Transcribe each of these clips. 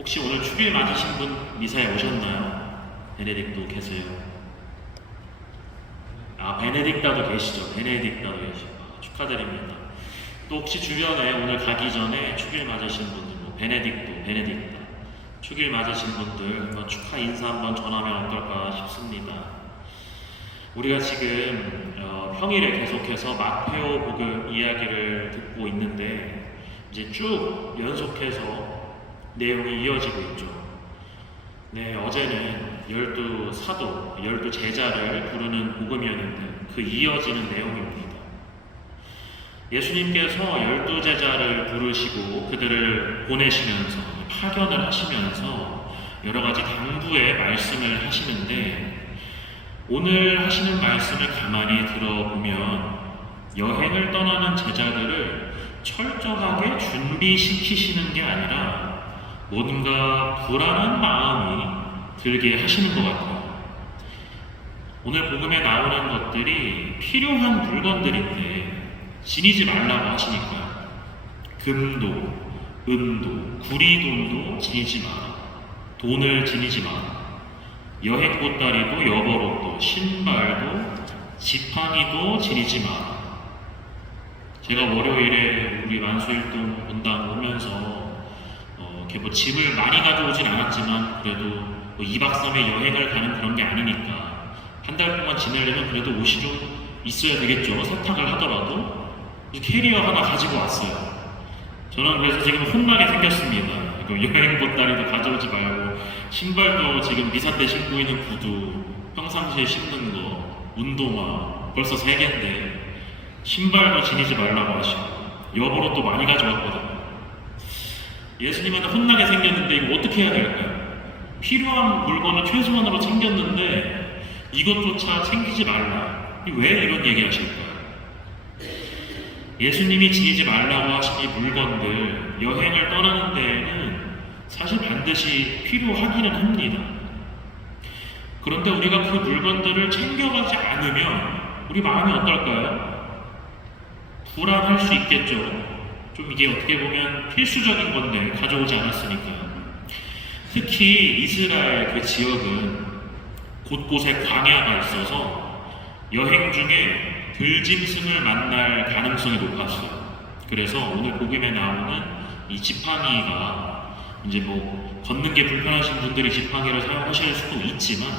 혹시 오늘 축일 맞으신 분 미사에 오셨나요? 베네딕도 계세요. 아 베네딕다도 계시죠. 베네딕다도 계시고 아, 축하드립니다. 또 혹시 주변에 오늘 가기 전에 축일 맞으신 분들, 뭐 베네딕도, 베네딕다, 축일 맞으신 분들 한번 축하 인사 한번 전하면 어떨까 싶습니다. 우리가 지금 어, 평일에 계속해서 마테오 복음 이야기를 듣고 있는데 이제 쭉 연속해서 내용이 이어지고 있죠. 네, 어제는 열두 사도, 열두 제자를 부르는 복음이었는데 그 이어지는 내용입니다. 예수님께서 열두 제자를 부르시고 그들을 보내시면서 파견을 하시면서 여러 가지 당부의 말씀을 하시는데 오늘 하시는 말씀을 가만히 들어보면 여행을 떠나는 제자들을 철저하게 준비시키시는 게 아니라 뭔가 불안한 마음이 들게 하시는 것 같아요. 오늘 복음에 나오는 것들이 필요한 물건들인데 지니지 말라고 하시니까요. 금도, 은도, 구리돈도 지니지 마라. 돈을 지니지 마라. 여행 보따리도 여벌옷도 신발도 지팡이도 지니지 마라. 제가 월요일에 우리 만수일동 본당 오면서 어, 이렇게 뭐 짐을 많이 가져오진 않았지만 그래도 뭐 2박 3일 여행을 가는 그런 게 아니니까 한 달 동안 지내려면 그래도 옷이 좀 있어야 되겠죠. 세탁을 하더라도 이 캐리어 하나 가지고 왔어요. 저는 그래서 지금 혼나게 생겼습니다. 여행 보따리도 가져오지 말고 신발도 지금 미사 때 신고 있는 구두, 평상시에 신는 거, 운동화 벌써 세 개인데 신발도 지니지 말라고 하시고 여보로 많이 가져왔거든요. 예수님한테 혼나게 생겼는데 이거 어떻게 해야 될까요? 필요한 물건을 최소한으로 챙겼는데 이것조차 챙기지 말라. 왜 이런 얘기 하실까요? 예수님이 지니지 말라고 하신 이 물건들 여행을 떠나는 데에는 사실 반드시 필요하기는 합니다. 그런데 우리가 그 물건들을 챙겨가지 않으면 우리 마음이 어떨까요? 불안할 수 있겠죠. 좀 이게 어떻게 보면 필수적인 건데 가져오지 않았으니까요. 특히 이스라엘 그 지역은 곳곳에 광야가 있어서 여행 중에 들짐승을 만날 가능성이 높았어요. 그래서 오늘 복음에 나오는 이 지팡이가 이제 뭐 걷는 게 불편하신 분들이 지팡이를 사용하실 수도 있지만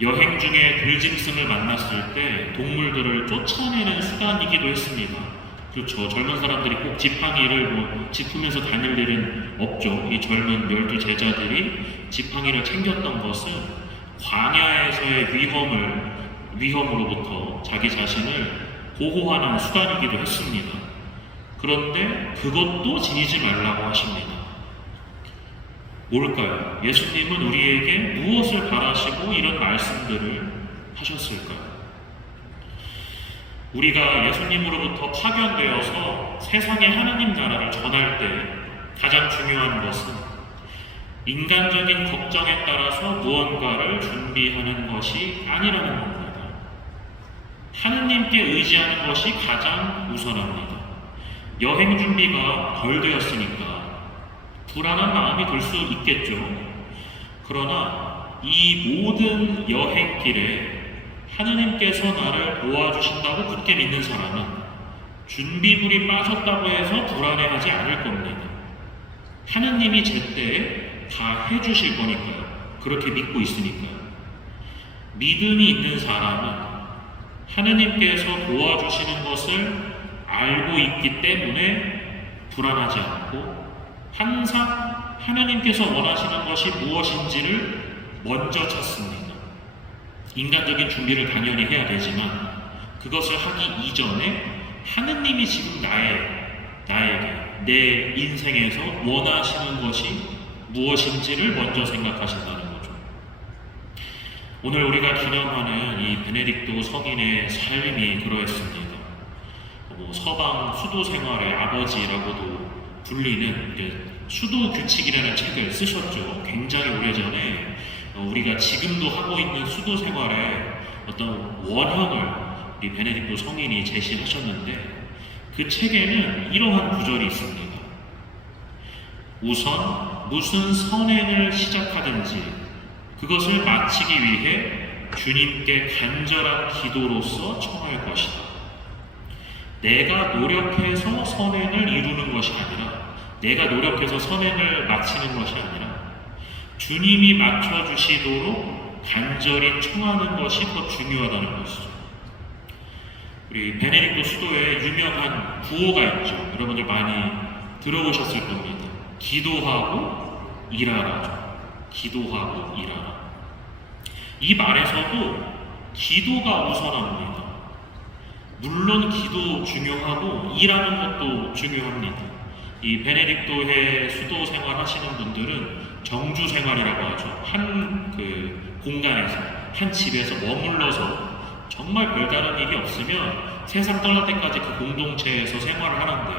여행 중에 들짐승을 만났을 때 동물들을 쫓아내는 수단이기도 했습니다. 그렇죠. 젊은 사람들이 꼭 지팡이를 뭐 짚으면서 다닐 일은 없죠. 이 젊은 열두 제자들이 지팡이를 챙겼던 것은 광야에서의 위험을 위험으로부터 자기 자신을 보호하는 수단이기도 했습니다. 그런데 그것도 지니지 말라고 하십니다. 뭘까요? 예수님은 우리에게 무엇을 바라시고 이런 말씀들을 하셨을까요? 우리가 예수님으로부터 파견되어서 세상의 하나님 나라를 전할 때 가장 중요한 것은 인간적인 걱정에 따라서 무언가를 준비하는 것이 아니라는 겁니다. 하느님께 의지하는 것이 가장 우선합니다. 여행 준비가 덜 되었으니까 불안한 마음이 들 수 있겠죠. 그러나 이 모든 여행길에 하느님께서 나를 도와주신다고 굳게 믿는 사람은 준비물이 빠졌다고 해서 불안해하지 않을 겁니다. 하느님이 제때에 다 해주실 거니까요. 그렇게 믿고 있으니까요. 믿음이 있는 사람은 하느님께서 도와주시는 것을 알고 있기 때문에 불안하지 않고 항상 하나님께서 원하시는 것이 무엇인지를 먼저 찾습니다. 인간적인 준비를 당연히 해야 되지만 그것을 하기 이전에 하느님이 지금 나의 나에게 내 인생에서 원하시는 것이 무엇인지를 먼저 생각하신다는 거죠. 오늘 우리가 기념하는 이 베네딕토 성인의 삶이 그러했습니다. 뭐 서방 수도 생활의 아버지라고도 불리는 수도 규칙이라는 책을 쓰셨죠. 굉장히 오래전에 어, 우리가 지금도 하고 있는 수도 생활의 어떤 원형을 이 베네딕토 성인이 제시하셨는데 그 책에는 이러한 구절이 있습니다. 우선 무슨 선행을 시작하든지 그것을 마치기 위해 주님께 간절한 기도로서 청할 것이다. 내가 노력해서 선행을 이루는 것이 아니라 내가 노력해서 선행을 마치는 것이 아니라 주님이 맞춰주시도록 간절히 청하는 것이 더 중요하다는 것이죠. 우리 베네딕토 수도에 유명한 구호가 있죠. 여러분들 많이 들어보셨을 겁니다. 기도하고 일하라죠. 기도하고 일하라. 이 말에서도 기도가 우선합니다. 물론 기도 중요하고 일하는 것도 중요합니다. 이 베네딕토의 수도 생활하시는 분들은 정주 생활이라고 하죠. 한 그 공간에서 한 집에서 머물러서 정말 별다른 일이 없으면 세상 떠날 때까지 그 공동체에서 생활을 하는데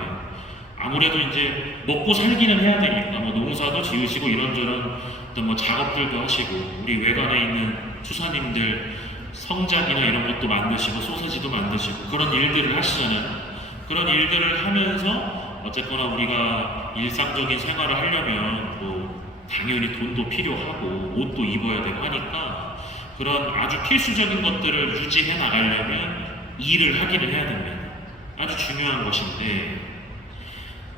아무래도 이제 먹고 살기는 해야 되니까 뭐 농사도 지으시고 이런저런 어떤 뭐 작업들도 하시고 우리 외관에 있는 수사님들 성작이나 이런 것도 만드시고 소세지도 만드시고 그런 일들을 하시잖아요. 그런 일들을 하면서 어쨌거나 우리가 일상적인 생활을 하려면 뭐 당연히 돈도 필요하고 옷도 입어야 되고 하니까 그런 아주 필수적인 것들을 유지해 나가려면 일을 하기는 해야 됩니다. 아주 중요한 것인데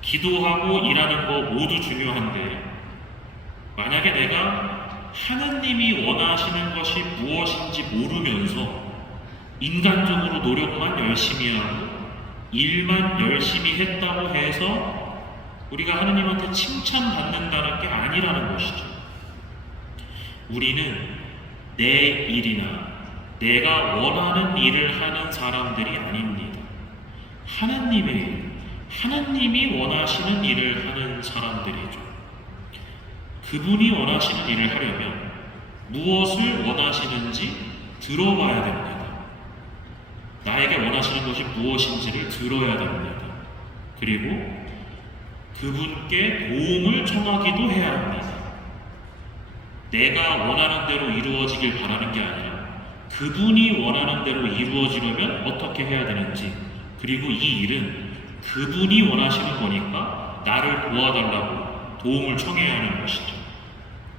기도하고 일하는 거 모두 중요한데 만약에 내가 하나님이 원하시는 것이 무엇인지 모르면서 인간적으로 노력만 열심히 하고 일만 열심히 했다고 해서 우리가 하나님한테 칭찬받는다는 게 아니라는 것이죠. 우리는 내 일이나 내가 원하는 일을 하는 사람들이 아닙니다. 하나님의 일, 하나님이 원하시는 일을 하는 사람들이죠. 그분이 원하시는 일을 하려면 무엇을 원하시는지 들어봐야 됩니다. 나에게 원하시는 것이 무엇인지를 들어야 됩니다. 그리고 그분께 도움을 청하기도 해야 합니다. 내가 원하는 대로 이루어지길 바라는 게 아니라 그분이 원하는 대로 이루어지려면 어떻게 해야 되는지 그리고 이 일은 그분이 원하시는 거니까 나를 도와달라고 도움을 청해야 하는 것이죠.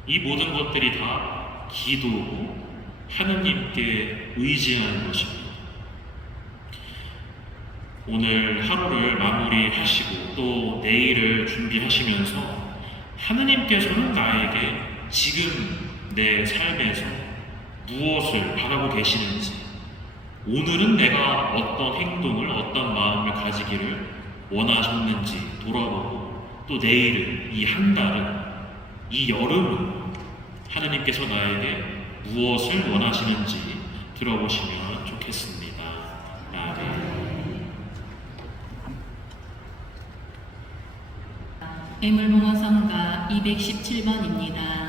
이 모든 것들이 다 기도고 하느님께 의지하는 것입니다. 오늘 하루를 마무리하시고 또 내일을 준비하시면서 하느님께서는 나에게 지금 내 삶에서 무엇을 바라고 계시는지 오늘은 내가 어떤 행동을 어떤 마음을 가지기를 원하셨는지 돌아보고 또 내일은 이 한 달은 이 여름은 하느님께서 나에게 무엇을 원하시는지 들어보시면 애물봉화성가 217번입니다.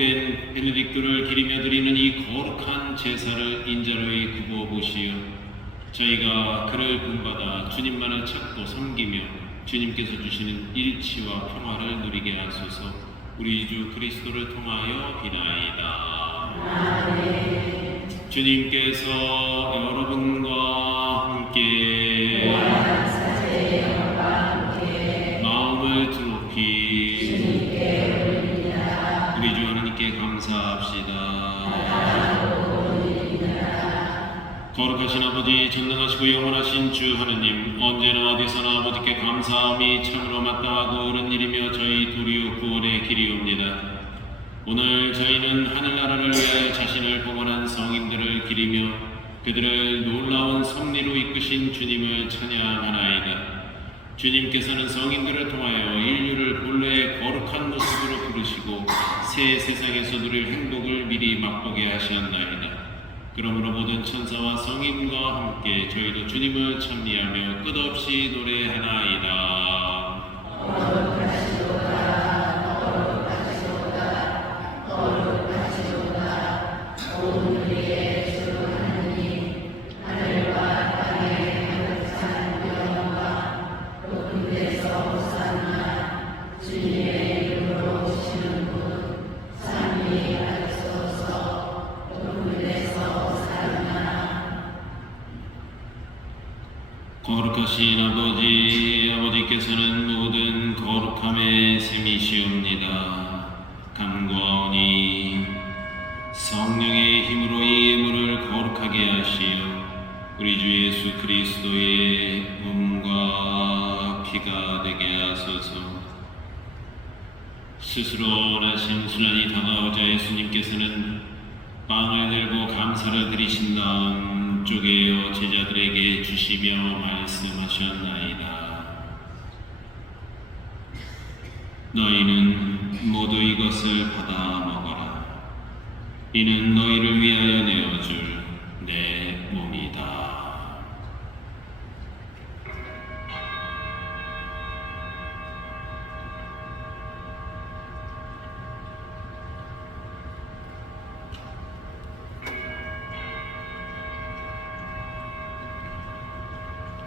복된 베네딕토를 기리며 드리는 이 거룩한 제사를 인자로이 굽어 보시어 저희가 그를 본받아 주님만을 찾고 섬기며 주님께서 주시는 일치와 평화를 누리게 하소서 우리 주 그리스도를 통하여 비나이다. 주님께서 여러분과 함께 거룩하신 아버지 전능하시고 영원하신 주 하느님 언제나 어디서나 아버지께 감사함이 참으로 마땅하고 옳은 일이며 저희 도리오 구원의 길이옵니다. 오늘 저희는 하늘나라를 위하여 자신을 봉헌한 성인들을 기리며 그들을 놀라운 섭리로 이끄신 주님을 찬양하나이다. 주님께서는 성인들을 통하여 인류를 본래의 거룩한 모습으로 부르시고 새 세상에서 누릴 행복을 미리 맛보게 하셨나이다. 그러므로 모든 천사와 성인과 함께 저희도 주님을 찬미하며 끝없이 노래하나이다. 거룩하신 아버지, 아버지께서는 모든 거룩함의 셈이시옵니다. 간구하오니 성령의 힘으로 이 예물을 거룩하게 하시어 우리 주 예수 그리스도의 몸과 피가 되게 하소서. 스스로 나신 순환이 다가오자 예수님께서는 빵을 들고 감사를 드리신 다음 쪼개어 제자들에게 주시며 말씀하셨나이다. 너희는 모두 이것을 받아 먹어라. 이는 너희를 위하여 내어줄 내 몸이다.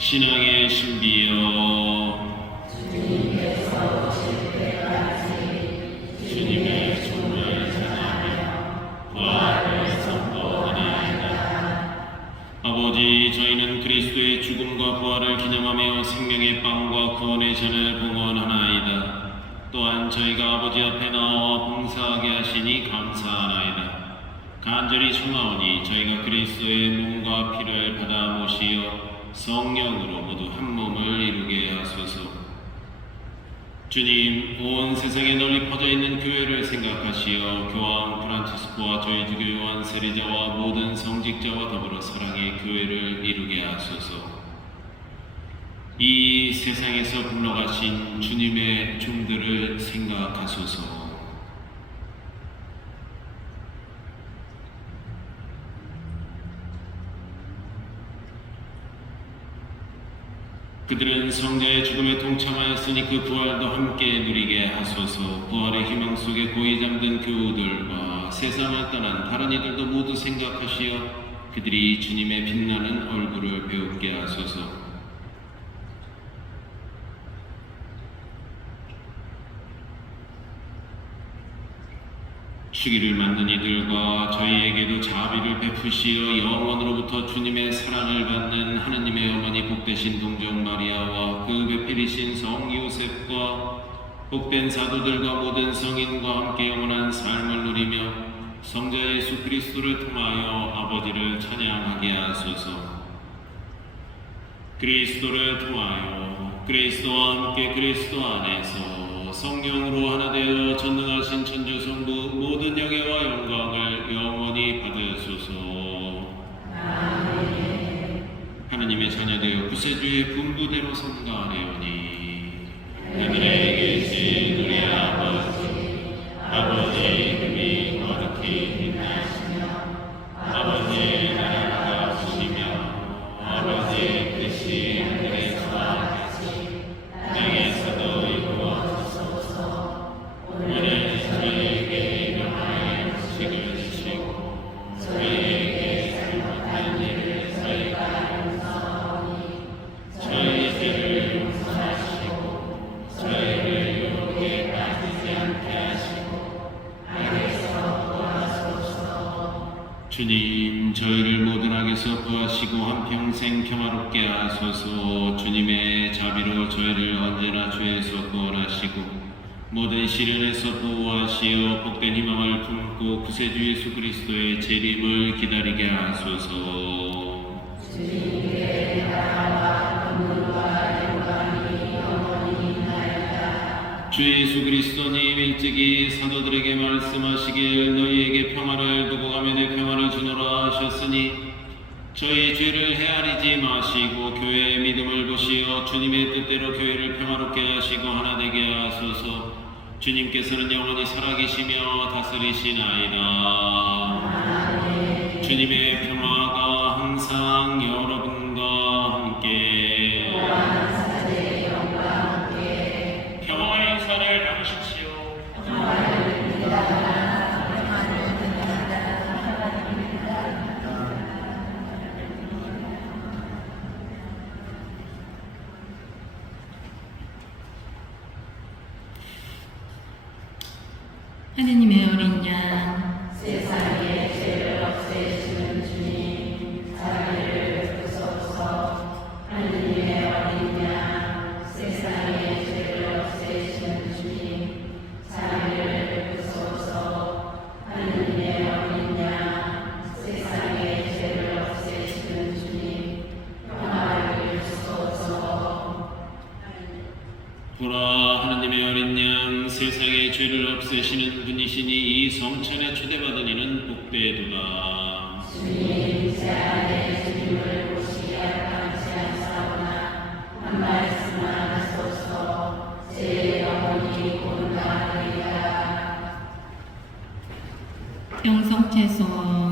신앙의 신비여 아버지 저희는 그리스도의 죽음과 부활을 기념하며 생명의 빵과 구원의 잔을 봉헌하나이다. 또한 저희가 아버지 앞에 나와 봉사하게 하시니 감사하나이다. 간절히 청하오니 저희가 그리스도의 몸과 피를 받아 모시어 성령으로 모두 한 몸을 이루게 하소서. 주님, 온 세상에 널리 퍼져 있는 교회를 생각하시어 교황 프란치스코와 저희 주교 요한 세례자와 모든 성직자와 더불어 사랑의 교회를 이루게 하소서. 이 세상에서 불러가신 주님의 종들을 생각하소서. 그들은 성자의 죽음에 동참하였으니 그 부활도 함께 누리게 하소서. 부활의 희망 속에 고이 잠든 교우들과 세상을 떠난 다른 이들도 모두 생각하시어 그들이 주님의 빛나는 얼굴을 배우게 하소서 주기를 만든 이들과 저희에게도 자비를 베푸시어 영원으로부터 주님의 사랑을 받는 하느님의 어머니 복되신 동정 마리아와 그 배필이신 성 요셉과 복된 사도들과 모든 성인과 함께 영원한 삶을 누리며 성자 예수 그리스도를 통하여 아버지를 찬양하게 하소서. 그리스도를 통하여 그리스도와 함께 그리스도 안에서 성령으로 하나 되어 전능하신 천주 성부 모든 영예와 영광을 영원히 받으소서. 하나님의 자녀되어 구세주의 분부대로 성가하려니. 하늘에 계신 주님 저희를 모든 악에서 구하시고 한평생 평화롭게 하소서. 주님의 자비로 저희를 언제나 죄에서 구원하시고 모든 시련에서 보호하시어 복된 희망을 품고 구세주 예수 그리스도의 재림을 기다리게 하소서. 주 예수 그리스도님 일찍이 사도들에게 말씀하시길 너희에게 평화를 두고 가며 내 주노라 하셨으니 저희 죄를 헤아리지 마시고 교회의 믿음을 보시어 주님의 뜻대로 교회를 평화롭게 하시고 하나 되게 하소서. 주님께서는 영원히 살아계시며 다스리시나이다. 주님의 평화가 항상 여러분과 함께 하느님의 어린 양 세상의 죄를 없애시는 분이시니 이 성찬에 초대받은 이는 복되도다. 영성체소